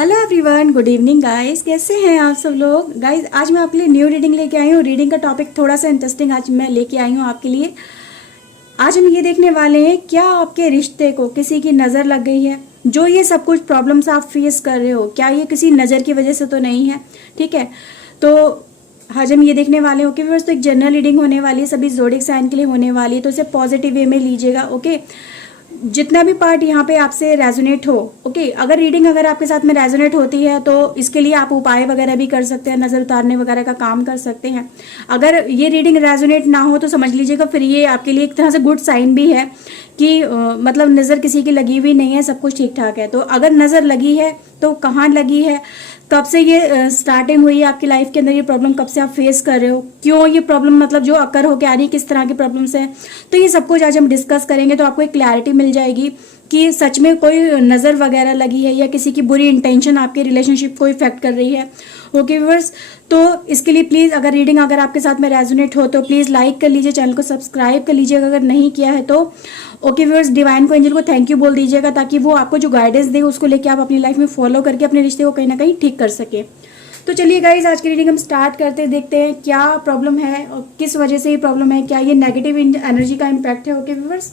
Hello everyone, good evening guys. कैसे हैं आप सब लोग? गाइस आज मैं आपके लिए न्यू रीडिंग लेके आई हूँ। रीडिंग का टॉपिक थोड़ा सा इंटरेस्टिंग आज मैं लेके आई हूँ आपके लिए। आज हम ये देखने वाले हैं, क्या आपके रिश्ते को किसी की नज़र लग गई है? जो ये सब कुछ प्रॉब्लम्स आप फेस कर रहे हो, क्या ये किसी नज़र की वजह से तो नहीं है? ठीक है, तो आज हम ये देखने वाले हैं। ओके व्यूअर्स, तो एक जनरल रीडिंग होने वाली है, सभी ज़ोडिएक साइन के लिए होने वाली है, तो इसे पॉजिटिव वे में लीजिएगा। ओके, जितना भी पार्ट यहाँ पे आपसे रेजोनेट हो, ओके, अगर रीडिंग अगर आपके साथ में रेजोनेट होती है तो इसके लिए आप उपाय वगैरह भी कर सकते हैं, नज़र उतारने वगैरह का काम कर सकते हैं। अगर ये रीडिंग रेजोनेट ना हो तो समझ लीजिएगा फिर ये आपके लिए एक तरह से गुड साइन भी है कि मतलब नज़र किसी की लगी हुई नहीं है, सब कुछ ठीक ठाक है। तो अगर नज़र लगी है तो कहाँ लगी है, कब से ये स्टार्टिंग हुई है आपकी लाइफ के अंदर, ये प्रॉब्लम कब से आप फेस कर रहे हो, क्यों ये प्रॉब्लम मतलब जो अकर होके आ रही है, किस तरह की प्रॉब्लम्स हैं, तो ये सब कुछ आज हम डिस्कस करेंगे। तो आपको एक क्लैरिटी मिल जाएगी कि सच में कोई नज़र वगैरह लगी है या किसी की बुरी इंटेंशन आपके रिलेशनशिप को इफेक्ट कर रही है। ओके व्यूअर्स, तो इसके लिए प्लीज़ अगर रीडिंग अगर आपके साथ में रेजोनेट हो तो प्लीज़ लाइक कर लीजिए, चैनल को सब्सक्राइब कर लीजिएगा अगर नहीं किया है तो। ओके व्यूअर्स, डिवाइन को, एंजल को थैंक यू बोल दीजिएगा ताकि वो आपको जो गाइडेंस दे उसको लेके आप अपनी लाइफ में फॉलो करके अपने रिश्ते को कहीं ना कहीं ठीक कर सके। तो चलिए गाइज, आज की रीडिंग हम स्टार्ट करते हैं। देखते हैं क्या प्रॉब्लम है और किस वजह से ये प्रॉब्लम है, क्या ये नेगेटिव एनर्जी का इम्पैक्ट है। Okay viewers,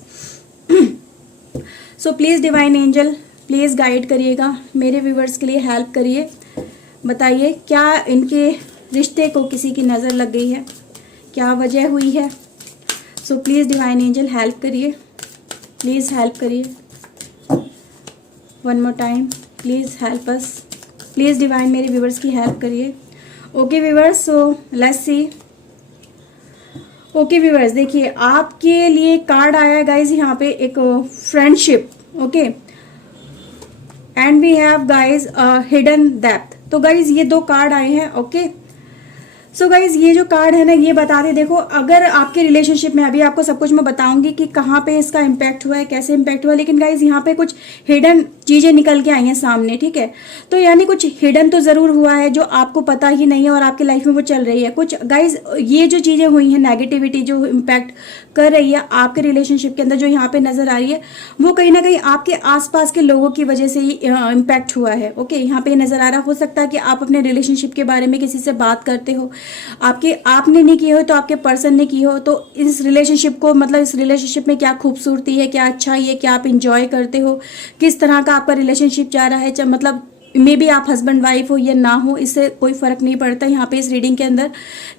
so please divine angel please guide करिएगा, मेरे व्यूअर्स के लिए हेल्प करिए। बताइए क्या इनके रिश्ते को किसी की नज़र लग गई है, क्या वजह हुई है। So please divine angel help करिए, प्लीज़ हेल्प करिए। One more time, please help us, please divine मेरे व्यूवर्स की हेल्प करिए। Okay viewers, so let's see. Okay viewers, देखिए आपके लिए कार्ड आया है गाइज यहाँ पे एक friendship. Okay, and we have guys hidden depth. तो गाइज ये दो कार्ड आए हैं। ओके, सो गाइज ये जो कार्ड है ना, ये बताते देखो अगर आपके रिलेशनशिप में, अभी आपको सब कुछ मैं बताऊंगी कि कहाँ पे इसका इम्पैक्ट हुआ है, कैसे इम्पैक्ट हुआ है, लेकिन गाइज यहाँ पे कुछ हिडन चीजें निकल के आई हैं सामने। ठीक है, तो यानी कुछ हिडन तो जरूर हुआ है जो आपको पता ही नहीं है और आपकी लाइफ में वो चल रही है। कुछ गाइज ये जो चीजें हुई हैं, नेगेटिविटी जो इम्पैक्ट कर रही है आपके रिलेशनशिप के अंदर, जो यहाँ पे नजर आ रही है, वो कहीं ना कहीं आपके आसपास के लोगों की वजह से ही इम्पैक्ट हुआ है। ओके, यहाँ पे नजर आ रहा हो सकता है कि आप अपने रिलेशनशिप के बारे में किसी से बात करते हो, आपने नहीं की हो तो आपके पर्सन ने की हो, तो इस रिलेशनशिप को मतलब इस रिलेशनशिप में क्या खूबसूरती है, क्या अच्छाई है, क्या आप इंजॉय करते हो, किस तरह का आपका रिलेशनशिप जा रहा है, मतलब मे बी आप हस्बैंड वाइफ हो या ना हो, इससे कोई फर्क नहीं पड़ता यहाँ पे इस रीडिंग के अंदर।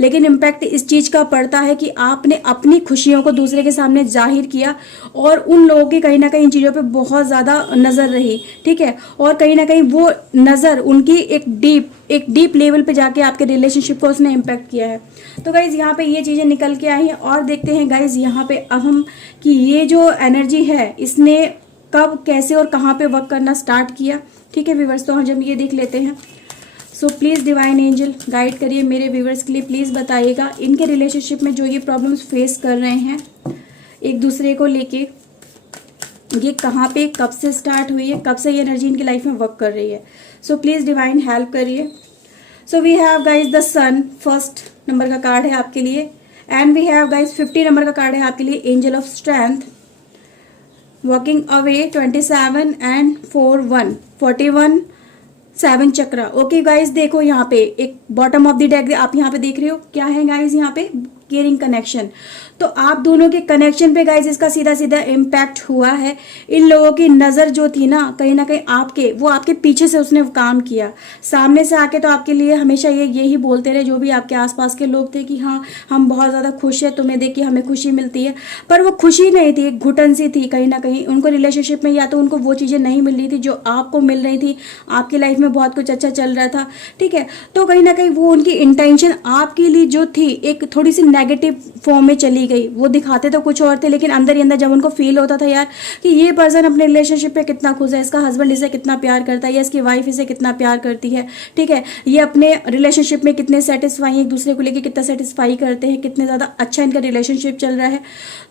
लेकिन इम्पैक्ट इस चीज का पड़ता है कि आपने अपनी खुशियों को दूसरे के सामने जाहिर किया और उन लोगों की कहीं ना कहीं इन चीजों पे बहुत ज्यादा नजर रही। ठीक है, और कहीं ना कहीं वो नजर उनकी एक डीप लेवल पे जाके आपके रिलेशनशिप को उसने इम्पैक्ट किया है। तो गाइज यहाँ पे ये चीजें निकल के आई हैं और देखते हैं गाइज यहाँ पे अब हम कि ये जो एनर्जी है इसने कब, कैसे और कहाँ पे वर्क करना स्टार्ट किया। ठीक है व्यूवर्स, तो हम ये देख लेते हैं। So please divine angel guide करिए मेरे व्यूवर्स के लिए, प्लीज़ बताइएगा इनके रिलेशनशिप में जो ये प्रॉब्लम्स फेस कर रहे हैं एक दूसरे को लेके, ये कहाँ पे कब से स्टार्ट हुई है, कब से ये एनर्जी इनकी लाइफ में वर्क कर रही है। सो प्लीज़ डिवाइन हेल्प करिए। So we have guys the sun, first number का कार्ड है आपके लिए, and we have guys 50 number का कार्ड है आपके लिए, angel of strength, walking away 27 and 41 41 7 chakra. Okay guys, देखो यहाँ पे एक बॉटम ऑफ द डेक आप यहाँ पे देख रहे हो, क्या है गाइज यहाँ पे केयरिंग कनेक्शन। तो आप दोनों के कनेक्शन पे गाइज इसका सीधा सीधा इम्पैक्ट हुआ है। इन लोगों की नज़र जो थी ना कहीं आपके, वो आपके पीछे से उसने काम किया। सामने से आके तो आपके लिए हमेशा यही बोलते रहे जो भी आपके आसपास के लोग थे कि हाँ हम बहुत ज़्यादा खुश है, तुम्हें देख के हमें खुशी मिलती है, पर वो खुशी नहीं थी, एक घुटन सी थी कहीं ना कहीं उनको रिलेशनशिप में, या तो उनको वो चीज़ें नहीं मिल रही थी जो आपको मिल रही थी, आपकी लाइफ में बहुत कुछ अच्छा चल रहा था। ठीक है, तो कहीं ना कहीं वो उनकी इंटेंशन आपके लिए जो थी एक थोड़ी सी नेगेटिव फॉर्म में चली गई। वो दिखाते तो कुछ और थे, लेकिन अंदर ही अंदर जब उनको फील होता था यार कि ये पर्सन अपने रिलेशनशिप पे कितना खुश है, इसका हस्बैंड इसे कितना प्यार करता है या इसकी वाइफ इसे कितना प्यार करती है, ठीक है, ये अपने रिलेशनशिप में कितने सेटिस्फाई है, एक दूसरे को लेकर कितना सेटिस्फाई करते हैं, कितने ज़्यादा अच्छा इनका रिलेशनशिप चल रहा है।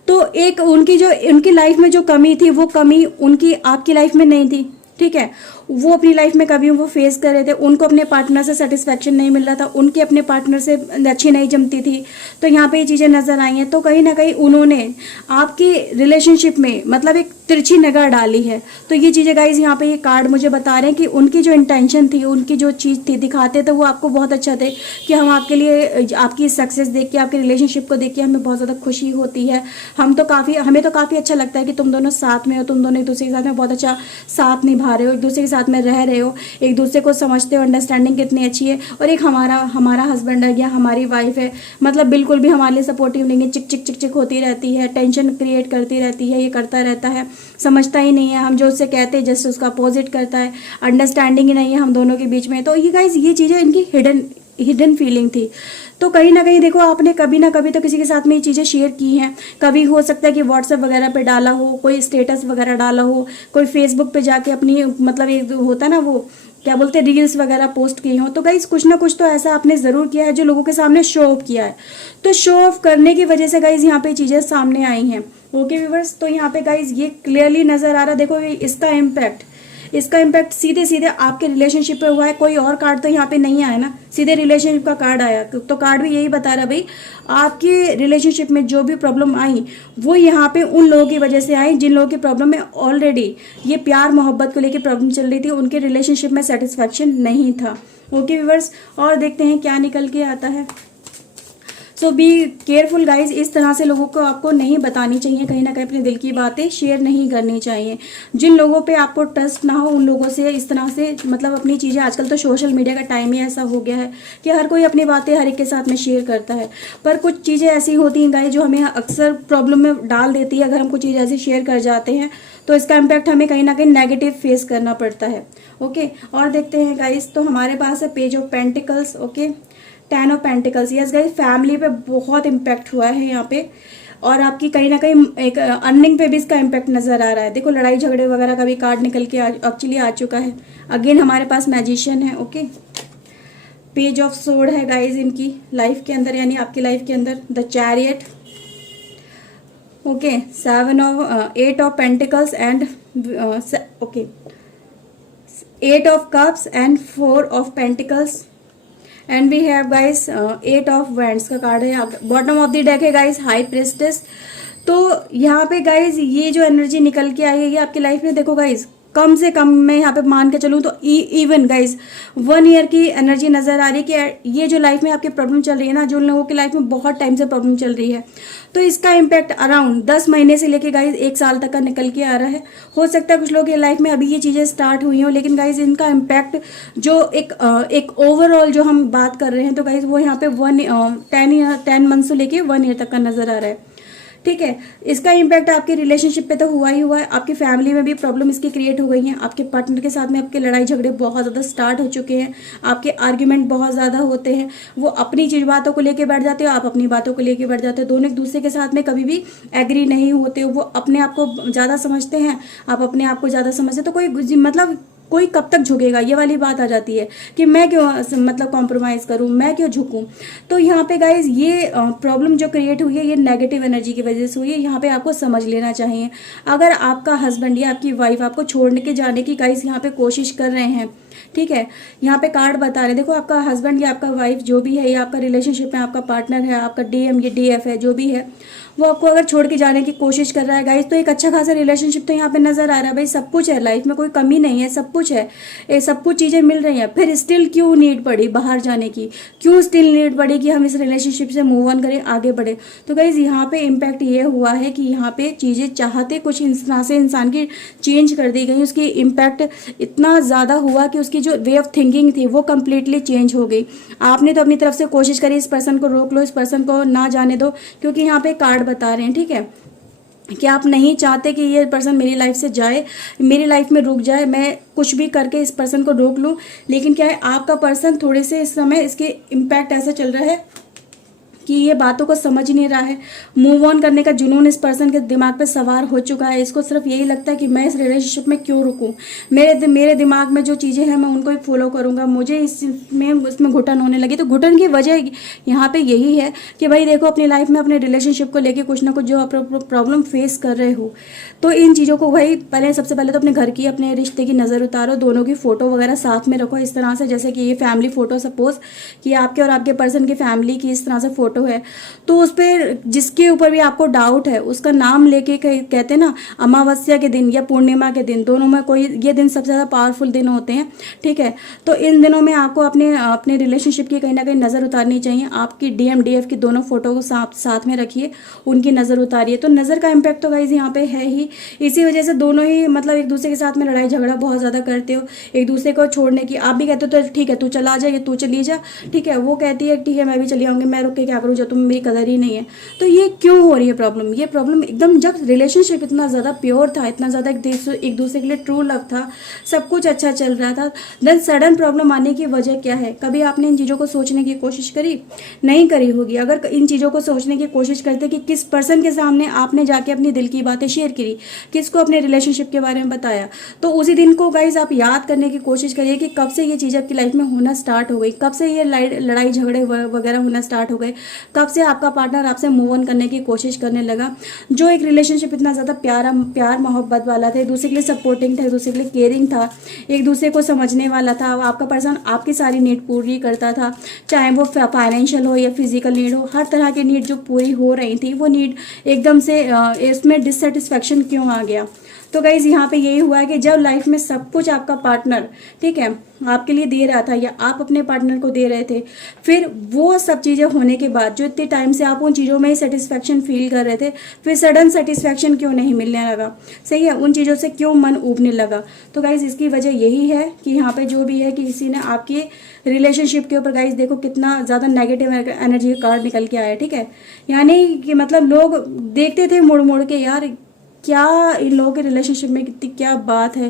तो एक उनकी लाइफ में जो कमी थी वो कमी उनकी आपकी लाइफ में नहीं थी। ठीक है, वो अपनी लाइफ में कभी वो फेस कर रहे थे, उनको अपने पार्टनर से सेटिस्फेक्शन नहीं मिल रहा था, उनके अपने पार्टनर से अच्छी नहीं जमती थी, तो यहाँ पे ये चीज़ें नज़र आई हैं। तो कहीं ना कहीं उन्होंने आपकी रिलेशनशिप में मतलब एक तिरछी निगाह डाली है। तो ये चीज़ें गाइज यहाँ पे ये कार्ड मुझे बता रहे हैं कि उनकी जो इंटेंशन थी, उनकी जो चीज़ थी दिखाते तो वो आपको बहुत अच्छा थे कि हम आपके लिए आपकी सक्सेस देख के, आपके रिलेशनशिप को देख के हमें बहुत ज़्यादा खुशी होती है। हमें तो काफ़ी अच्छा लगता है कि तुम दोनों साथ में हो, तुम दोनों एक दूसरे के साथ में बहुत अच्छा साथ निभा रहे हो, एक दूसरे के साथ में रह रहे हो, एक दूसरे को समझते हो, अंडरस्टैंडिंग कितनी अच्छी है। और एक हमारा हस्बैंड है या हमारी वाइफ है, मतलब बिल्कुल भी हमारे लिए सपोर्टिव नहीं है, चिक चिक चिक चिक होती रहती है, टेंशन क्रिएट करती रहती है, ये करता रहता है, समझता ही नहीं है, हम जो उससे कहते हैं जस्ट उसका अपोजिट करता है, अंडरस्टैंडिंग ही नहीं है हम दोनों के बीच में। तो ये गाइज ये चीज़ें इनकी हिडन फीलिंग थी। तो कहीं ना कहीं देखो, आपने कभी ना कभी तो किसी के साथ में ये चीज़ें शेयर की हैं। कभी हो सकता है कि व्हाट्सएप वगैरह पे डाला हो, कोई स्टेटस वगैरह डाला हो, कोई फेसबुक पे जाके अपनी मतलब एक होता है ना वो क्या बोलते हैं रील्स वगैरह पोस्ट की हो। तो गाइस कुछ ना कुछ तो ऐसा आपने ज़रूर किया है जो लोगों के सामने शो ऑफ किया है। तो शो ऑफ करने की वजह से गाइस यहाँ पे चीज़ें सामने आई हैं। ओके व्यूअर्स, तो यहाँ पे गाइस ये क्लियरली नज़र आ रहा है। देखो इसका इम्पैक्ट सीधे सीधे आपके रिलेशनशिप पे हुआ है। कोई और कार्ड तो यहाँ पे नहीं आया ना, सीधे रिलेशनशिप का कार्ड आया। तो कार्ड भी यही बता रहा भाई, आपके रिलेशनशिप में जो भी प्रॉब्लम आई वो यहाँ पे उन लोगों की वजह से आई जिन लोगों की प्रॉब्लम में ऑलरेडी ये प्यार मोहब्बत को लेकर प्रॉब्लम चल रही थी, उनके रिलेशनशिप में सेटिस्फैक्शन नहीं था। ओके व्यूअर्स, और देखते हैं क्या निकल के आता है। सो बी केयरफुल गाइज, इस तरह से लोगों को आपको नहीं बतानी चाहिए, कहीं ना कहीं अपने दिल की बातें शेयर नहीं करनी चाहिए। जिन लोगों पे आपको ट्रस्ट ना हो उन लोगों से इस तरह से मतलब अपनी चीज़ें, आजकल तो सोशल मीडिया का टाइम ही ऐसा हो गया है कि हर कोई अपनी बातें हर एक के साथ में शेयर करता है, पर कुछ चीज़ें ऐसी होती हैं गाइज जो हमें अक्सर प्रॉब्लम में डाल देती है। अगर हम कुछ चीज़ ऐसी शेयर कर जाते हैं तो इसका इम्पैक्ट हमें कहीं ना कहीं नेगेटिव फेस करना पड़ता है। ओके, और देखते हैं गाइज, तो हमारे पास है page of pentacles. Okay, 10 of pentacles. Yes guys, family पे बहुत इम्पैक्ट हुआ है यहाँ पे, और आपकी कहीं ना कहीं एक अर्निंग पे भी इसका इम्पैक्ट नजर आ रहा है। देखो लड़ाई झगड़े वगैरह का भी कार्ड निकल के एक्चुअली आ चुका है। अगेन हमारे पास मैजिशियन है। ओके, पेज ऑफ सोर्ड है गाइज इनकी लाइफ के अंदर, यानी आपकी लाइफ के अंदर the chariot. Okay, 8 of pentacles and okay 8 of cups and 4 of pentacles and we have guys 8 of wands का कार्ड है। बॉटम ऑफ द डेक है गाइस हाई प्रेस्टेस। तो यहाँ पे गाइस ये जो एनर्जी निकल के आई है ये आपकी लाइफ में, देखो गाइस कम से कम मैं यहाँ पे मान के चलूँ तो इवन गाइस 1 ईयर की एनर्जी नजर आ रही है कि ये जो लाइफ में आपकी प्रॉब्लम चल रही है ना, जो लोगों की लाइफ में बहुत टाइम से प्रॉब्लम चल रही है, तो इसका इम्पैक्ट अराउंड 10 महीने से लेके गाइज 1 साल तक का निकल के आ रहा है। हो सकता है कुछ लोगों की लाइफ में अभी ये चीज़ें स्टार्ट हुई हो, लेकिन गाइज इनका इम्पैक्ट जो एक ओवरऑल जो हम बात कर रहे हैं तो गाइज वो यहाँ पे 10 मंथ से लेके 1 ईयर तक का नजर आ रहा है। ठीक है, इसका इम्पैक्ट आपके रिलेशनशिप पे तो हुआ ही हुआ है, आपकी फैमिली में भी प्रॉब्लम इसकी क्रिएट हो गई है, आपके पार्टनर के साथ में आपके लड़ाई झगड़े बहुत ज़्यादा स्टार्ट हो चुके हैं, आपके आर्ग्यूमेंट बहुत ज़्यादा होते हैं, वो अपनी चीज बातों को लेके बैठ जाते हो, आप अपनी बातों को लेके बैठ जाते हो, दोनों एक दूसरे के साथ में कभी भी एग्री नहीं होते हो। वो अपने आप को ज़्यादा समझते हैं, आप अपने आप को ज़्यादा समझते, तो कोई मतलब कोई कब तक झुकेगा, ये वाली बात आ जाती है कि मैं क्यों मतलब कॉम्प्रोमाइज़ करूं, मैं क्यों झुकूं। तो यहाँ पे गाइज ये प्रॉब्लम जो क्रिएट हुई है ये नेगेटिव एनर्जी की वजह से हुई है। यहाँ पे आपको समझ लेना चाहिए, अगर आपका हस्बैंड या आपकी वाइफ आपको छोड़ के जाने की गाइज यहाँ पे कोशिश कर रहे हैं, ठीक है, यहाँ पे कार्ड बता रहे हैं, देखो आपका हस्बैंड या आपका वाइफ जो भी है, या आपका रिलेशनशिप में आपका पार्टनर है, आपका डीएम या डीएफ है, जो भी है, वो आपको अगर छोड़ के जाने की कोशिश कर रहा है गाइज, तो एक अच्छा खासा रिलेशनशिप तो यहाँ पे नजर आ रहा है। भाई सब कुछ है लाइफ में, कोई कमी नहीं है, सब कुछ है, ये सब कुछ चीजें मिल रही हैं, फिर स्टिल क्यों नीड पड़ी बाहर जाने की, क्यों स्टिल नीड पड़ी कि हम इस रिलेशनशिप से मूव ऑन करें, आगे बढ़े। तो गाइज यहाँ पे इम्पैक्ट ये हुआ है कि यहाँ पे चीजें चाहते कुछ इंसान से इंसान की चेंज कर दी गई, उसकी इम्पैक्ट इतना ज्यादा हुआ कि उसकी जो वे ऑफ थिंकिंग थी वो कंप्लीटली चेंज हो गई। आपने तो अपनी तरफ से कोशिश करी इस पर्सन को रोक लो, इस पर्सन को ना जाने दो, क्योंकि यहाँ पे कार्ड बता रहे हैं, ठीक है, कि आप नहीं चाहते कि ये पर्सन मेरी लाइफ से जाए, मेरी लाइफ में रुक जाए, मैं कुछ भी करके इस पर्सन को रोक लूं। लेकिन क्या है, आपका पर्सन थोड़े से इस समय इसके इम्पैक्ट ऐसा चल रहा है कि ये बातों को समझ नहीं रहा है, मूव ऑन करने का जुनून इस पर्सन के दिमाग पे सवार हो चुका है। इसको सिर्फ यही लगता है कि मैं इस रिलेशनशिप में क्यों रुकूं, मेरे दिमाग में जो चीज़ें हैं मैं उनको ही फॉलो करूंगा, मुझे इसमें घुटन होने लगी। तो घुटन की वजह यहाँ पे यही है कि भाई देखो, अपनी लाइफ में अपने रिलेशनशिप को लेकर कुछ ना कुछ जो आप प्रॉब्लम फेस कर रहे हो, तो इन चीज़ों को भाई सबसे पहले तो अपने घर की, अपने रिश्ते की नज़र उतारो, दोनों की फोटो वगैरह साथ में रखो इस तरह से, जैसे कि ये फैमिली फोटो, सपोज कि आपके और आपके पर्सन की फैमिली की इस तरह से फोटो फोटो है, तो उस पर जिसके ऊपर भी आपको डाउट है उसका नाम लेके कहते हैं ना, अमावस्या के दिन या पूर्णिमा के दिन, दोनों में कोई, ये दिन सबसे ज़्यादा पावरफुल दिन होते हैं, ठीक है। तो इन दिनों में आपको अपने अपने रिलेशनशिप की कहीं ना कहीं नज़र उतारनी चाहिए। आपकी DMDF की दोनों फोटो को साथ में रखिए, उनकी नज़र उतारिए। तो नज़र का इम्पैक्ट तो गाइज यहाँ पे है ही, इसी वजह से दोनों ही मतलब एक दूसरे के साथ में लड़ाई झगड़ा बहुत ज़्यादा करते हो, एक दूसरे को छोड़ने की। आप भी कहते हो तो ठीक है तू चला जा, ये तू चली जा, ठीक है, वो कहती है ठीक है मैं भी चली आऊँगी, मैं रुक के क्या करूँ जब तुम मेरी कदर ही नहीं है। तो ये क्यों हो रही है प्रॉब्लम? ये प्रॉब्लम एकदम जब रिलेशनशिप इतना ज़्यादा प्योर था, इतना ज़्यादा एक दूसरे के लिए ट्रू लव था, सब कुछ अच्छा चल रहा था, देन सडन प्रॉब्लम आने की वजह क्या है? कभी आपने इन चीज़ों को सोचने की कोशिश करी? नहीं करी होगी। अगर इन चीज़ों को सोचने की कोशिश करते कि किस पर्सन के सामने आपने जाके अपनी दिल की बातें शेयर करी, किसको अपने रिलेशनशिप के बारे में बताया, तो उसी दिन को गाइज आप याद करने की कोशिश करिए कि कब से ये चीज़ आपकी लाइफ में होना स्टार्ट हो गई, कब से ये लड़ाई झगड़े वगैरह होना स्टार्ट हो गए, कब से आपका पार्टनर आपसे मूव ऑन करने की कोशिश करने लगा। जो एक रिलेशनशिप इतना ज़्यादा प्यार मोहब्बत वाला था, एक दूसरे के लिए सपोर्टिंग था, एक दूसरे के लिए केयरिंग था, एक दूसरे को समझने वाला था, आपका पर्सन आपकी सारी नीड पूरी करता था, चाहे वो फाइनेंशियल हो या फिजिकल नीड हो, हर तरह की नीड जो पूरी हो रही थी, वो नीड एकदम से इसमें डिससेटिस्फैक्शन क्यों आ गया? तो गाइज यहाँ पे यही हुआ है कि जब लाइफ में सब कुछ आपका पार्टनर, ठीक है, आपके लिए दे रहा था या आप अपने पार्टनर को दे रहे थे, फिर वो सब चीज़ें होने के बाद जो इतने टाइम से आप उन चीज़ों में ही सेटिस्फैक्शन फील कर रहे थे, फिर सडन सेटिस्फैक्शन क्यों नहीं मिलने लगा? सही है, उन चीज़ों से क्यों मन ऊबने लगा? तो गाइज इसकी वजह यही है कि यहाँ पे जो भी है कि किसी ने आपके रिलेशनशिप के ऊपर, गाइज देखो कितना ज़्यादा नेगेटिव एनर्जी का कार्ड निकल के आया, ठीक है। यानी कि मतलब लोग देखते थे मुड़ मुड़ के, यार क्या इन लोगों के रिलेशनशिप में कितनी क्या बात है,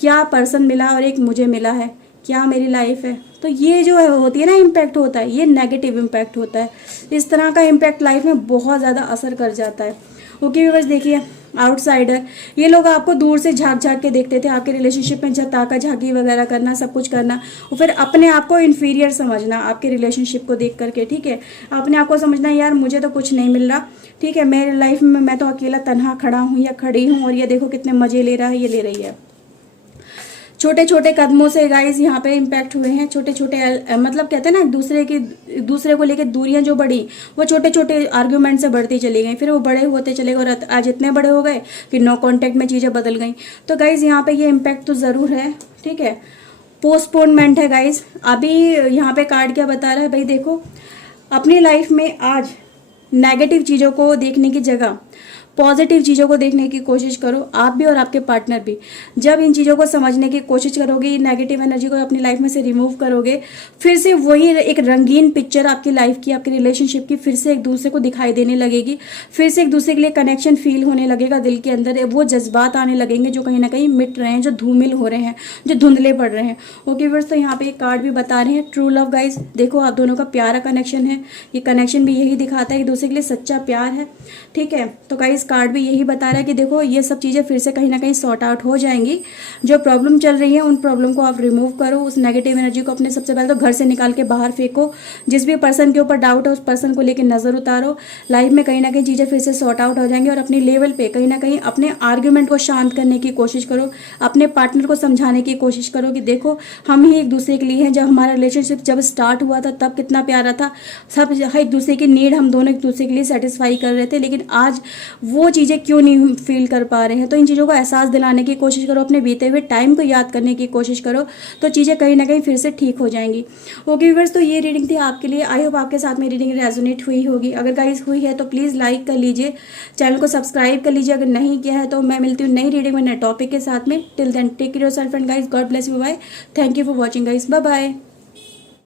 क्या पर्सन मिला और एक मुझे मिला है, क्या मेरी लाइफ है। तो ये जो है होती है ना इम्पैक्ट होता है, ये नेगेटिव इम्पैक्ट होता है। इस तरह का इम्पैक्ट लाइफ में बहुत ज़्यादा असर कर जाता है। ओके व्यूअर्स, देखिए आउटसाइडर, ये लोग आपको दूर से झांक झांक के देखते थे, आपके रिलेशनशिप में ताका झांकी वगैरह करना, सब कुछ करना, और फिर अपने आप को इन्फीरियर समझना आपके रिलेशनशिप को देख करके, ठीक है। अपने आप को समझना यार मुझे तो कुछ नहीं मिल रहा, ठीक है, मेरी लाइफ में मैं तो अकेला तन्हा खड़ा हूँ या खड़ी हूँ, और ये देखो कितने मजे ले रहा है, ये ले रही है। छोटे छोटे कदमों से गाइज यहाँ पे इम्पैक्ट हुए हैं, छोटे छोटे मतलब कहते हैं ना दूसरे को लेकर दूरियां जो बढ़ी, वो छोटे छोटे आर्ग्यूमेंट से बढ़ती चली गई, फिर वो बड़े होते चले गए, और आज इतने बड़े हो गए, फिर नो कांटेक्ट में चीज़ें बदल गई। तो गाइज यहाँ पे ये इम्पैक्ट तो ज़रूर है, ठीक है। पोस्टपोनमेंट है गाइज। अभी यहाँ पे कार्ड क्या बता रहा है भाई, देखो अपनी लाइफ में आज नेगेटिव चीज़ों को देखने की जगह पॉजिटिव चीज़ों को देखने की कोशिश करो, आप भी और आपके पार्टनर भी। जब इन चीज़ों को समझने की कोशिश करोगे, नेगेटिव एनर्जी को अपनी लाइफ में से रिमूव करोगे, फिर से वही एक रंगीन पिक्चर आपकी लाइफ की, आपकी रिलेशनशिप की फिर से एक दूसरे को दिखाई देने लगेगी, फिर से एक दूसरे के लिए कनेक्शन फील होने लगेगा दिल के अंदर, वो जज्बात आने लगेंगे जो कहीं ना कहीं मिट रहे हैं, जो धूमिल हो रहे हैं, जो धुंधले पड़ रहे हैं। ओके व्यूअर्स, तो यहाँ पे एक कार्ड भी बता रहे हैं ट्रू लव गाइज। देखो आप दोनों का प्यारा कनेक्शन है, ये कनेक्शन भी यही दिखाता है, एक दूसरे के लिए सच्चा प्यार है, ठीक है। तो गाइज कार्ड भी यही बता रहा है कि देखो ये सब चीज़ें फिर से कहीं ना कहीं सॉर्ट आउट हो जाएंगी। जो प्रॉब्लम चल रही है उन प्रॉब्लम को आप रिमूव करो, उस नेगेटिव एनर्जी को अपने सबसे पहले तो घर से निकाल के बाहर फेंको। जिस भी पर्सन के ऊपर डाउट है उस पर्सन को लेकर नज़र उतारो, लाइफ में कहीं ना कहीं चीज़ें फिर से सॉर्ट आउट हो जाएंगी, और अपनी लेवल पे कहीं ना कहीं अपने आर्ग्यूमेंट को शांत करने की कोशिश करो, अपने पार्टनर को समझाने की कोशिश करो कि देखो हम ही एक दूसरे के लिए हैं। जब हमारा रिलेशनशिप जब स्टार्ट हुआ था तब कितना प्यारा था, सब एक दूसरे की नीड हम दोनों एक दूसरे के लिए सेटिस्फाई कर रहे थे, लेकिन आज वो चीज़ें क्यों नहीं फील कर पा रहे हैं। तो इन चीज़ों को एहसास दिलाने की कोशिश करो, अपने बीते हुए टाइम को याद करने की कोशिश करो, तो चीज़ें कहीं ना कहीं फिर से ठीक हो जाएंगी। ओके व्यूअर्स, तो ये रीडिंग थी आपके लिए। आई होप आपके साथ में रीडिंग रेजोनेट हुई होगी। अगर गाइस हुई है तो प्लीज़ लाइक कर लीजिए, चैनल को सब्सक्राइब कर लीजिए अगर नहीं किया है तो। मैं मिलती हूँ नई रीडिंग में नए टॉपिक के साथ में। Till then take care yourself and guys, God bless you, bye. Thank you for watching guys, bye bye.